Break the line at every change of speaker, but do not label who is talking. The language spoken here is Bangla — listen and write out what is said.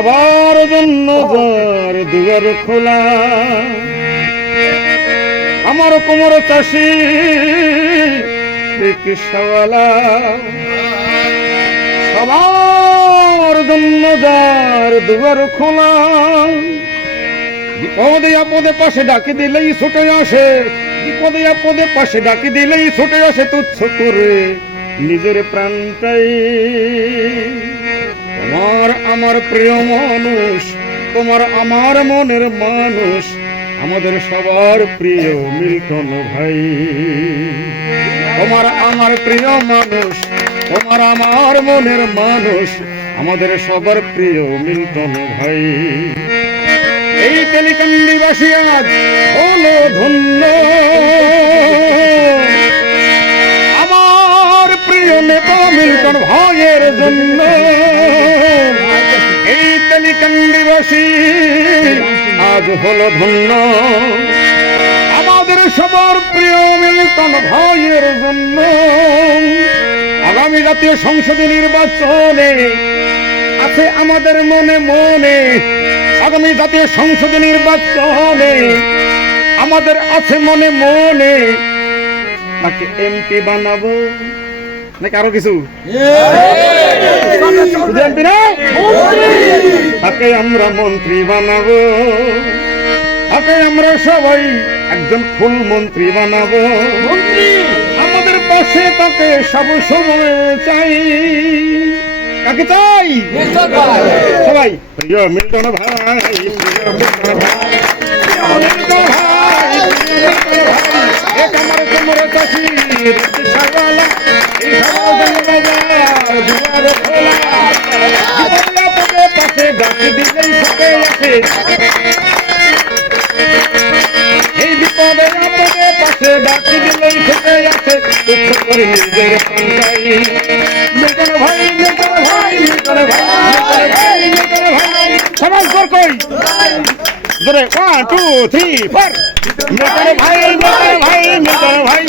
সবার জন্য যার দুয়ার খোলা। আমার কোমর চাষি, রিক্সাওয়ালা। সবার জন্য যার দুয়ার খোলা। বিপদে আপদে পাশে ডাকি দিলেই ছুটে আসে। বিপদে আপদে পাশে ডাকি দিলেই ছুটে আসে তুচ্ছ করে। নিজের প্রাণটাই আমার প্রিয় মানুষ, তোমার আমার মনের মানুষ, আমাদের সবার প্রিয় মিল্টন ভাই। তোমার আমার প্রিয় মানুষ, তোমার আমার মনের মানুষ, আমাদের সবার প্রিয় মিল্টন ভাই। এই তেলিকান্দিবাসী আজ ধন্য। তেলিকান্দিবাসী আজ হলো ধন্য। আমাদের সবার প্রিয় মিল্টন ভাইয়ের জন্য আগামী জাতীয় সংসদ নির্বাচনে আছে আমাদের মনে মনে। আগামী জাতীয় সংসদ নির্বাচনে আমাদের আছে মনে মনে। তাকে এমপি বানাবো। নাকি আরও কিছু? তাকে আমরা মন্ত্রী বানাবো। তাকে আমরা সবাই একজন ফুল মন্ত্রী বানাবো। আমাদের পাশে তাকে সব সময় চাই। কাকে চাই? সবাই প্রিয় মিল্টন ভাই প্রিয় মিল্টন ভাই প্রিয় মিল্টন ভাই এক আমার কোমর চাষি এই বিপদে আপদে ওয়ান টু থ্রি ফোর ভাই ভাই ভাই।